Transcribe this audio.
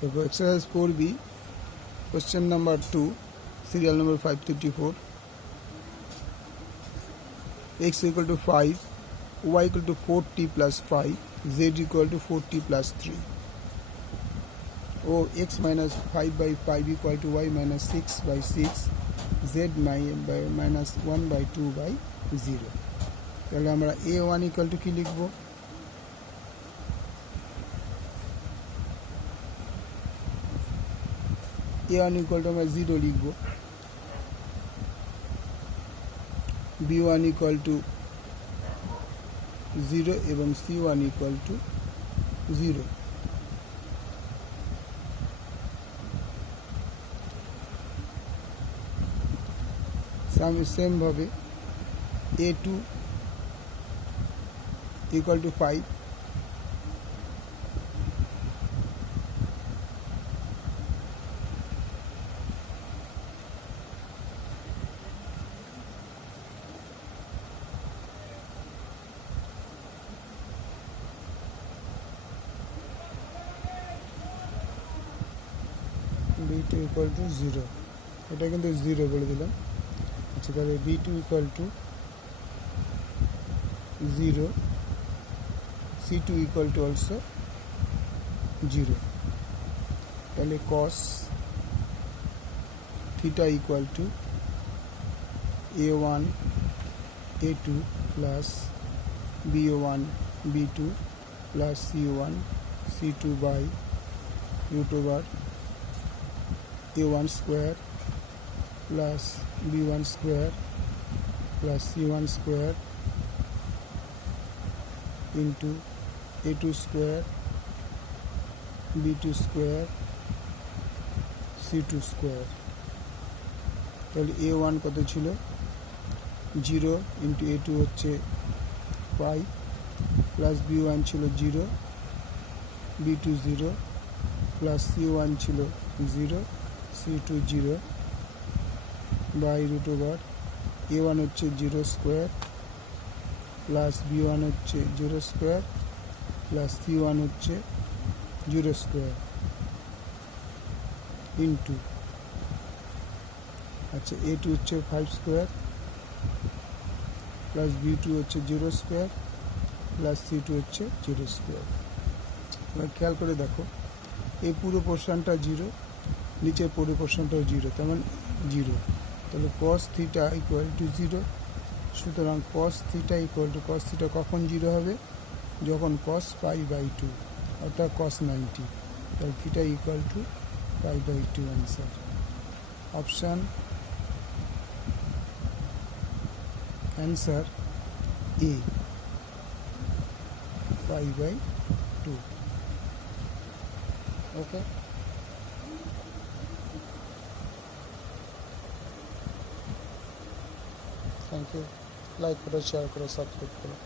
देखो exercise 4B question number 2 serial number 534 x equal to 5 y equal to 4t plus 5 z equal to 4t plus 3 or x minus 5 by 5 equal to y minus 6 by 6 z by minus 1 by 2 by 0 তাহলে আমরা a1 equal to কি লিখব a1 equal to আমরা 0 লিখব b1 equal to 0 এবং c1 equal to 0 same Bhave a2 equal to 5 b2 equal to 0 এটা কিন্তু 0 বলে দিলাম আচ্ছা তাহলে b2 equal to 0 c2 equal to also 0 তাহলে cos theta equal to a1 a2 plus b1 b2 plus c1 c2 by root over a1 square plus b1 square plus c1 square into a2 square b2 square c2 square তাহলে a1 কত ছিল 0 into a2 হচ্ছে 5 plus b1 ছিল 0 b2 0 plus c1 ছিল 0 c2 0 by root over a1 হচ্ছে 0 square plus b1 হচ্ছে 0 square plus c1 হচ্ছে 0 square into আচ্ছা a2 হচ্ছে 5 square plus b2 হচ্ছে 0 square plus c2 হচ্ছে 0 square এবার খেয়াল করে দেখো এই পুরো পোরশনটা 0 নিচের পুরো পোরশনটাও 0 তার মানে 0 তাহলে cos theta equal to 0 সুতরাং cos theta equal to cos theta কখন 0 হবে যখন cos pi by 2 অর্থাৎ cos 90 তাহলে theta equal to pi by 2 answer option answer A pi by 2 okay thank you like करो शेयर करो सब्सक्राइब करो